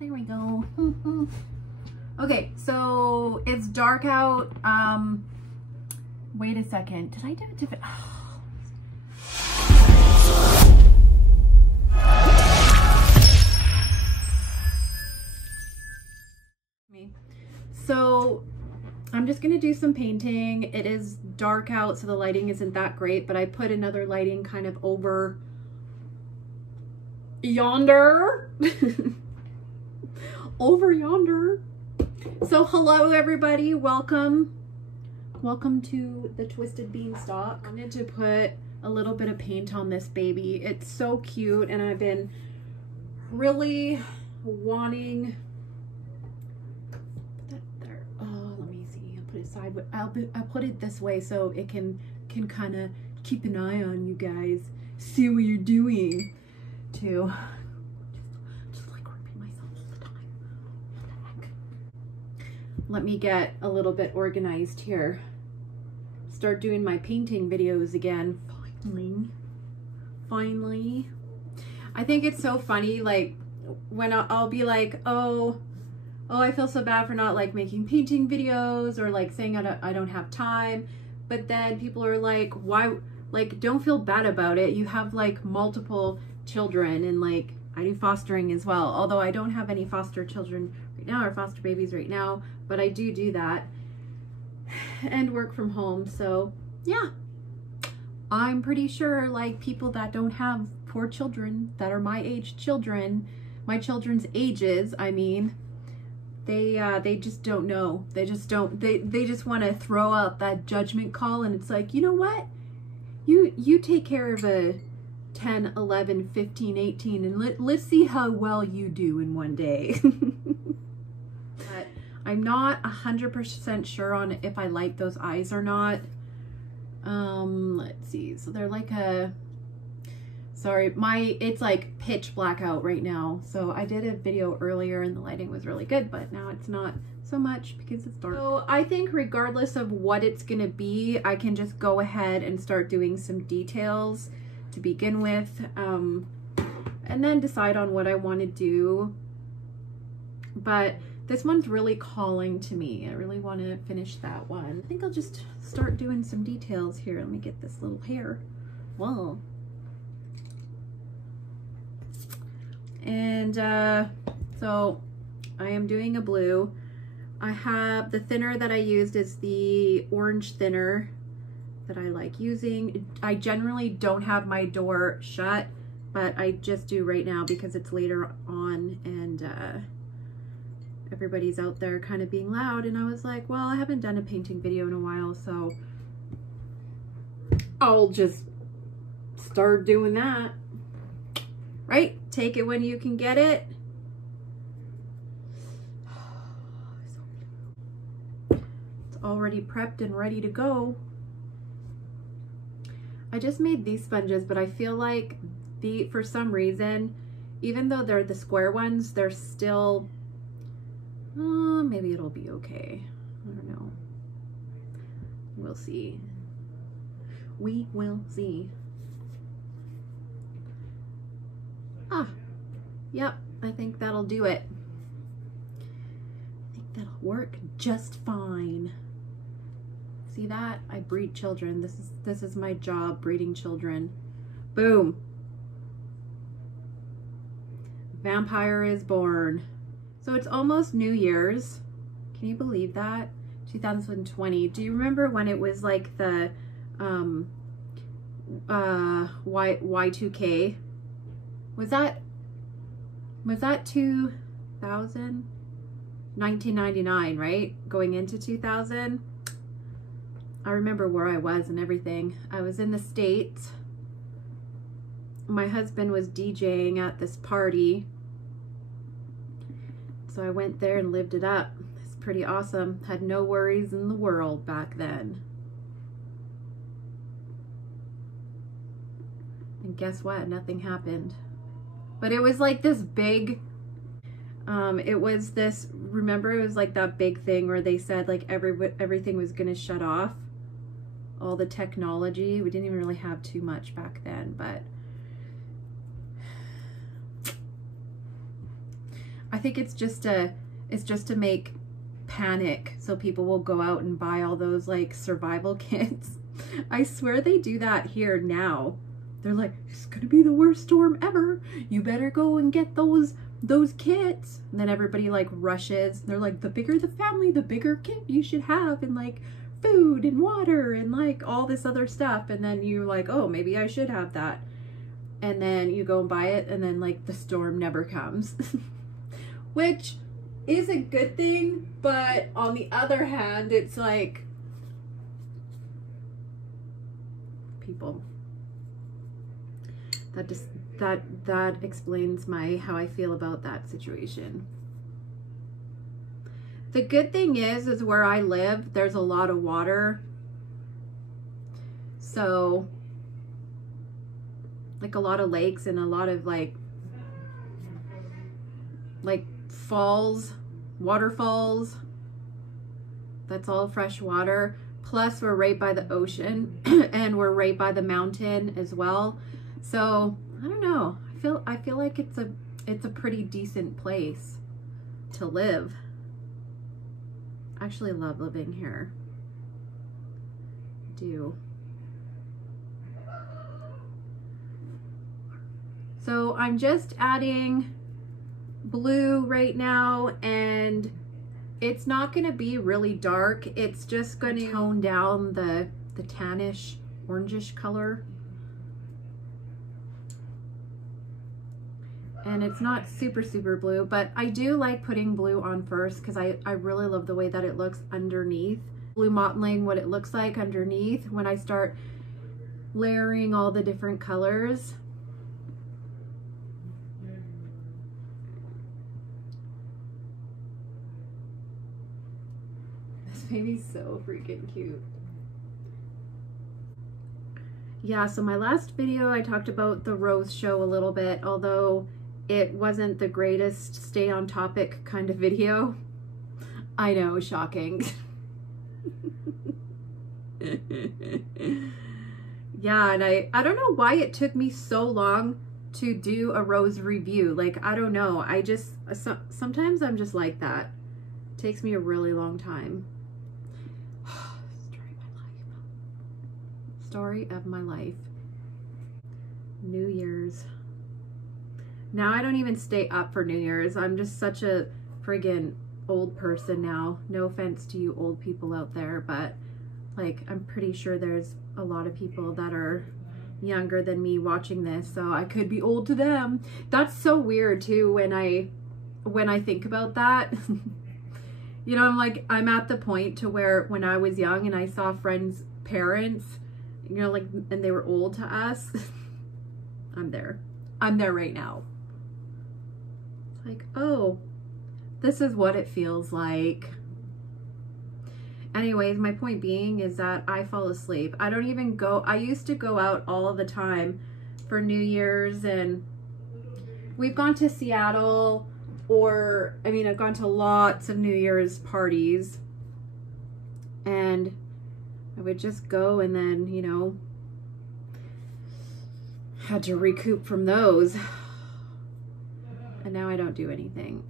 There we go. Okay, so it's dark out. Wait a second. Did I do it different? So I'm just gonna do some painting. It is dark out, so the lighting isn't that great, but I put another lighting kind of over yonder. Over yonder. So hello everybody, welcome to the Twisted Beanstalk. I wanted to put a little bit of paint on this baby. It's so cute, and I've been really wanting that there. Oh, let me see. I'll put it sideways. I'll put it this way so it can kind of keep an eye on you guys, see what you're doing too. Let me get a little bit organized here. Start doing my painting videos again. Finally. I think it's so funny, like, when I'll be like, oh, I feel so bad for not, like, making painting videos, or, like, saying I don't have time. But then people are like, why, like, don't feel bad about it. You have, like, multiple children, and, like, I do fostering as well. Although I don't have any foster children right now, or foster babies right now, but I do that and work from home. So yeah, I'm pretty sure, like, people that don't have poor children that are my age children, my children's ages, I mean, they just don't know. They just don't, they just want to throw out that judgment call, and it's like, you know what, you take care of a 10, 11, 15, 18, and let's see how well you do in one day. But I'm not 100% sure on if I like those eyes or not. Let's see. So they're like a, sorry, it's like pitch black out right now. So I did a video earlier and the lighting was really good, but now it's not so much because it's dark. So I think regardless of what it's gonna be, I can just go ahead and start doing some details to begin with, and then decide on what I want to do. But this one's really calling to me. I really want to finish that one. I think I'll just start doing some details here. Let me get this little hair. Whoa. And so I am doing a blue. I have the thinner that I used is the orange thinner that I like using. I generally don't have my door shut, but I just do right now because it's later on, and everybody's out there kind of being loud, and I was like, well, I haven't done a painting video in a while, so I'll just start doing that. Right? Take it when you can get it. It's already prepped and ready to go. I just made these sponges, but I feel like for some reason, even though they're the square ones, they're still, maybe it'll be okay. I don't know. We'll see. We will see. Yep, I think that'll do it. I think that'll work just fine. See that? I breed children. This is my job, breeding children. Boom. Vampire is born. So it's almost New Year's. Can you believe that? 2020. Do you remember when it was like the Y2K? Was that 2000? 1999, right? Going into 2000? I remember where I was and everything. I was in the States. My husband was DJing at this party, so I went there and lived it up. It's pretty awesome. Had no worries in the world back then. And guess what? Nothing happened. But it was like this big, it was this, remember it was like that big thing where they said like everything was gonna shut off, all the technology. We didn't even really have too much back then, but I think it's just to make panic so people will go out and buy all those like survival kits. I swear they do that here now. They're like, it's gonna be the worst storm ever. You better go and get those kits. And then everybody like rushes. They're like, the bigger the family, the bigger kit you should have, and like food and water and like all this other stuff. And then you're like, oh, maybe I should have that. And then you go and buy it, and then like the storm never comes. Which is a good thing, but on the other hand, it's like people. That explains how I feel about that situation. The good thing is where I live, there's a lot of water. So like a lot of lakes and a lot of like falls, waterfalls. That's all fresh water. Plus we're right by the ocean and we're right by the mountain as well. So I don't know. I feel like it's a pretty decent place to live. I actually love living here. I do. So I'm just adding blue right now, and it's not going to be really dark. It's just going to tone down the tannish, orangish color. And it's not super, super blue, but I do like putting blue on first because I really love the way that it looks underneath. Blue mottling what it looks like underneath when I start layering all the different colors. This baby's so freaking cute. Yeah, so my last video I talked about the rose show a little bit, although it wasn't the greatest stay on topic kind of video. I know, shocking. Yeah, and I don't know why it took me so long to do a rose review. Like, I don't know. Sometimes I'm just like that. It takes me a really long time. Story of my life. New Year's. Now I don't even stay up for New Year's. I'm just such a friggin' old person now. No offense to you old people out there, but like I'm pretty sure there's a lot of people that are younger than me watching this, so I could be old to them. That's so weird too when I think about that. You know, I'm at the point to where when I was young and I saw friends' parents, you know, like, and they were old to us. I'm there right now. It's like, oh, this is what it feels like. Anyways, my point being is that I fall asleep. I don't even go, I used to go out all the time for New Year's, and we've gone to Seattle, or, I mean, I've gone to lots of New Year's parties, and I would just go and then, you know, had to recoup from those. And now I don't do anything.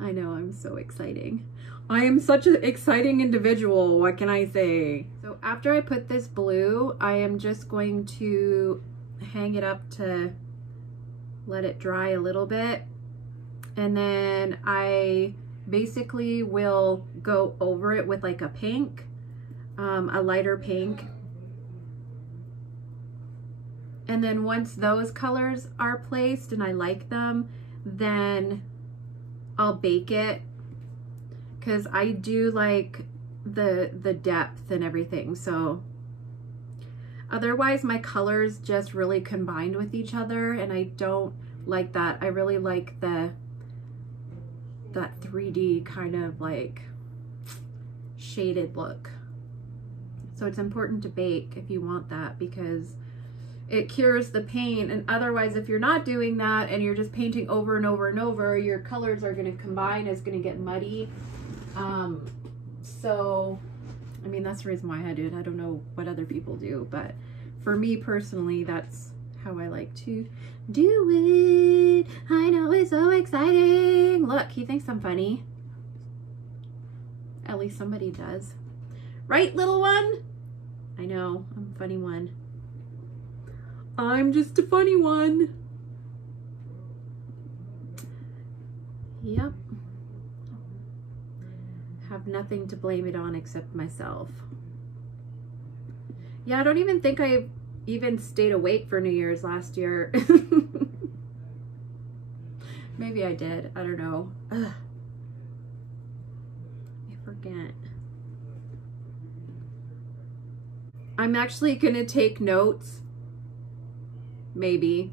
I know, I'm so exciting. I am such an exciting individual, what can I say? So after I put this blue, I am just going to hang it up to let it dry a little bit. And then I basically will go over it with like a pink, a lighter pink. And then once those colors are placed and I like them, then I'll bake it, because I do like the depth and everything. So otherwise my colors just really combined with each other, and I don't like that. I really like that 3D kind of like shaded look. So it's important to bake if you want that, because it cures the paint. And otherwise, if you're not doing that and you're just painting over and over and over, your colors are going to combine, it's going to get muddy. So I mean, that's the reason why I do it. I don't know what other people do, but for me personally, that's how I like to do it. I know it's so exciting. Look, he thinks I'm funny. At least somebody does. Right, little one? I know, I'm a funny one. I'm just a funny one. Yep. Have nothing to blame it on except myself. Yeah, I don't even think I even stayed awake for New Year's last year. Maybe I did. I don't know. Ugh. I forget. I'm actually gonna take notes. Maybe.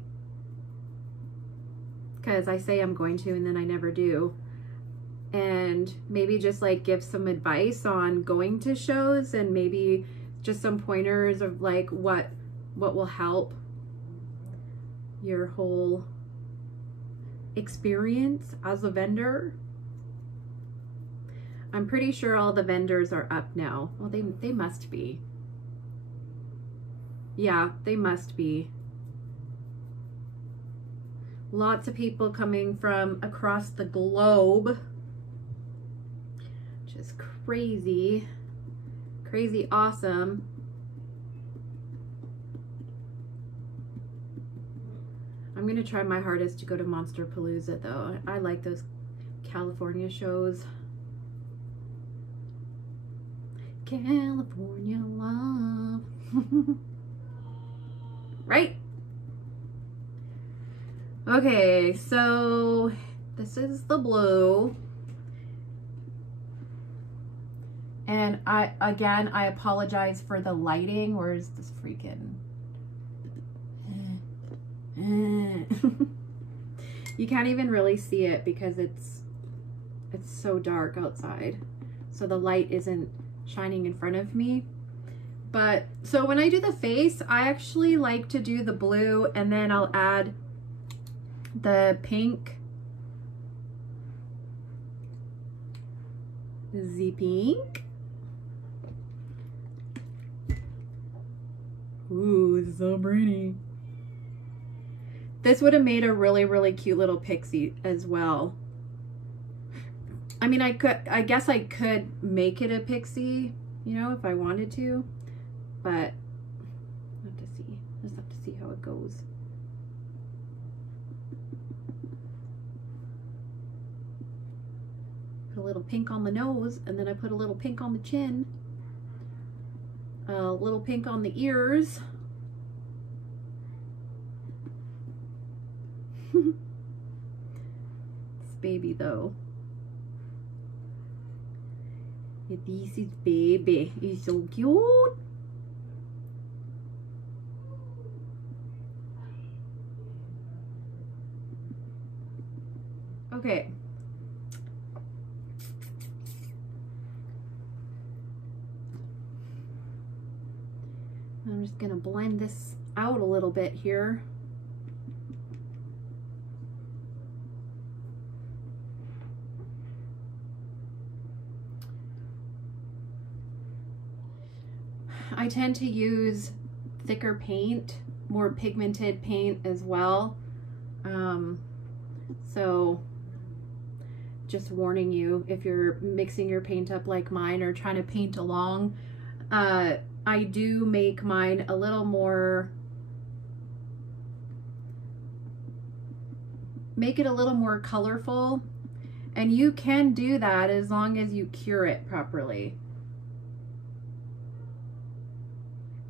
Because I say I'm going to and then I never do. And maybe just like give some advice on going to shows, and maybe just some pointers of like what will help your whole experience as a vendor. I'm pretty sure all the vendors are up now. Well, they must be. Yeah, they must be. Lots of people coming from across the globe. Which is crazy. Crazy awesome. I'm gonna try my hardest to go to Monsterpalooza though. I like those California shows. California love. Right? Okay, so this is the blue. And I apologize for the lighting. Where's this freaking... You can't even really see it because it's so dark outside. So the light isn't shining in front of me. But so when I do the face, I actually like to do the blue and then I'll add the pink. The pink. Ooh, it's so pretty. This would have made a really, really cute little pixie as well. I mean, I guess I could make it a pixie, you know, if I wanted to, but I'll have to see. Just have to see how it goes. Put a little pink on the nose, and then I put a little pink on the chin, a little pink on the ears. This baby though. This is baby. He's so cute. Okay. I'm just gonna blend this out a little bit here. I tend to use thicker paint, more pigmented paint as well. So just warning you, if you're mixing your paint up like mine or trying to paint along, I do make mine a little more, make it a little more colorful, and you can do that as long as you cure it properly.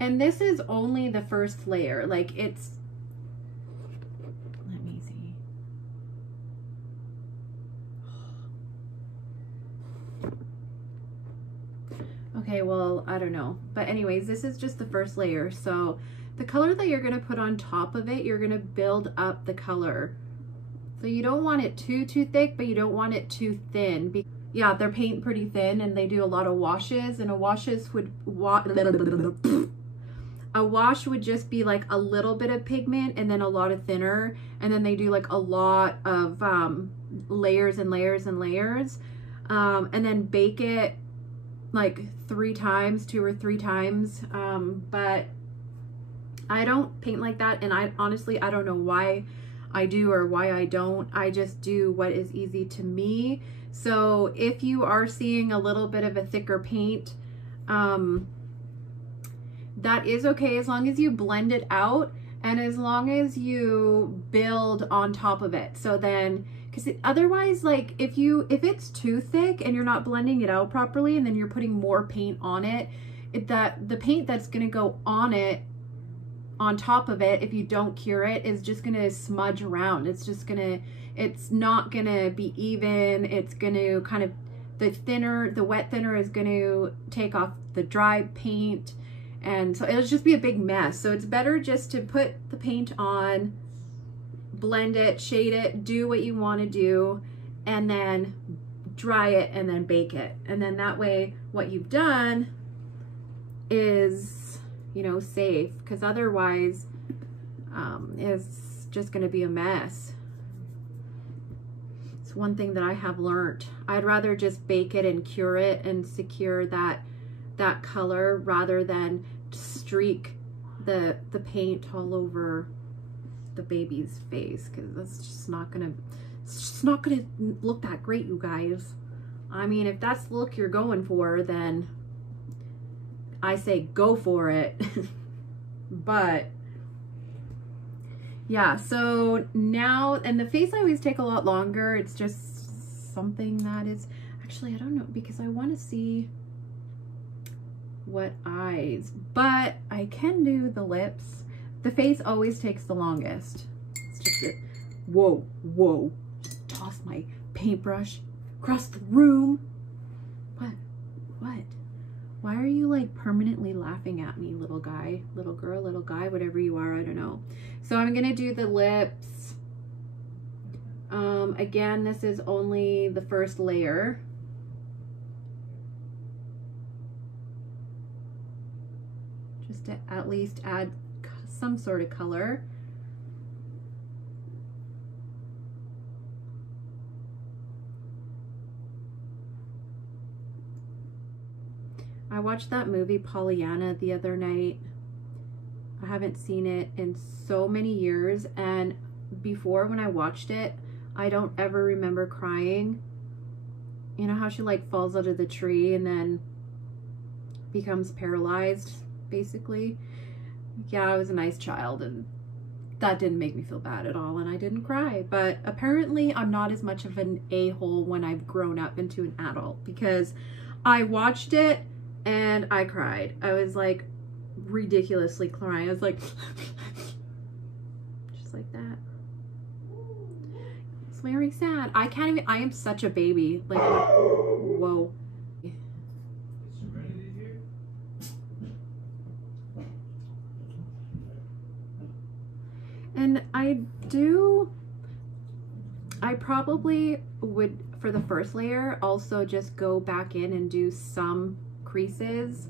And this is only the first layer, like it's, let me see. Okay, well, I don't know. But anyways, this is just the first layer. So the color that you're gonna put on top of it, you're gonna build up the color. So you don't want it too thick, but you don't want it too thin. Yeah, they're paint pretty thin and they do a lot of washes, and a washes would, a wash would just be like a little bit of pigment and then a lot of thinner, and then they do like a lot of layers and layers and layers, and then bake it like 2 or 3 times. But I don't paint like that, and I honestly, I don't know why I do or why I don't. I just do what is easy to me. So if you are seeing a little bit of a thicker paint, that is okay as long as you blend it out and as long as you build on top of it. So then, because otherwise, like if it's too thick and you're not blending it out properly and then you're putting more paint on it, the paint that's gonna go on it, on top of it, if you don't cure it, is just gonna smudge around. It's not gonna be even. It's gonna kind of, the wet thinner is gonna take off the dry paint, and so it'll just be a big mess. So it's better just to put the paint on, blend it, shade it, do what you want to do, and then dry it and then bake it. And then that way what you've done is, you know, safe, because otherwise it's just going to be a mess. It's one thing that I have learned. I'd rather just bake it and cure it and secure that color rather than streak the paint all over the baby's face, because it's just not gonna look that great, you guys. I mean, if that's the look you're going for, then I say go for it. But yeah, so now, and the face I always take a lot longer. It's just something that is, actually, I don't know, because I want to see what eyes, but I can do the lips. The face always takes the longest. It's just it. Whoa, whoa. Just toss my paintbrush across the room. What? Why are you like permanently laughing at me, little guy, little girl, little guy, whatever you are, I don't know. So I'm gonna do the lips. Again, this is only the first layer. Just to at least add some sort of color. I watched that movie Pollyanna the other night. I haven't seen it in so many years, and before, when I watched it, I don't ever remember crying. You know how she like falls out of the tree and then becomes paralyzed, basically? Yeah, I was a nice child and that didn't make me feel bad at all, and I didn't cry. But apparently I'm not as much of an a-hole when I've grown up into an adult, because I watched it and I cried. I was like ridiculously crying. I was like just like that. It's very sad. I can't even, I am such a baby. Like, whoa. And I probably would, for the first layer, also just go back in and do some creases,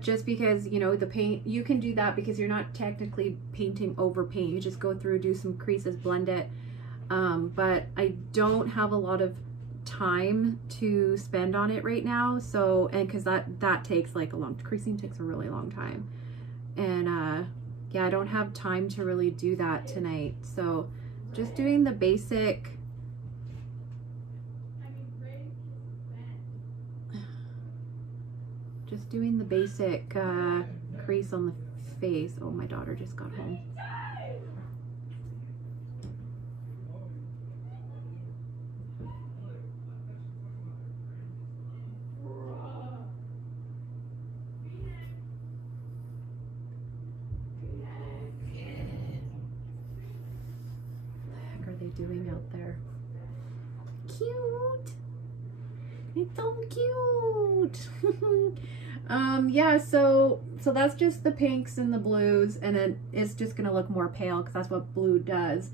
just because, you know, the paint, you can do that because you're not technically painting over paint. You just go through, do some creases, blend it. But I don't have a lot of time to spend on it right now. So, and because that takes like creasing takes a really long time. And, yeah, I don't have time to really do that tonight. So just doing the basic, crease on the face. Oh, my daughter just got home. Doing out there? Cute. It's so cute. Yeah, so that's just the pinks and the blues, and then it's just gonna look more pale because that's what blue does.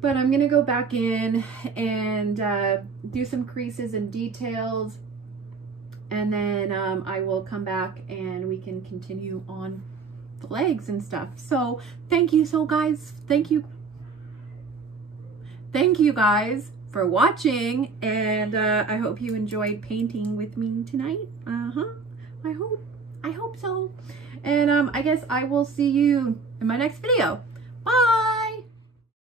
But I'm gonna go back in and do some creases and details, and then I will come back and we can continue on the legs and stuff. So thank you guys for watching, and I hope you enjoyed painting with me tonight. I hope so. And I guess I will see you in my next video. Bye!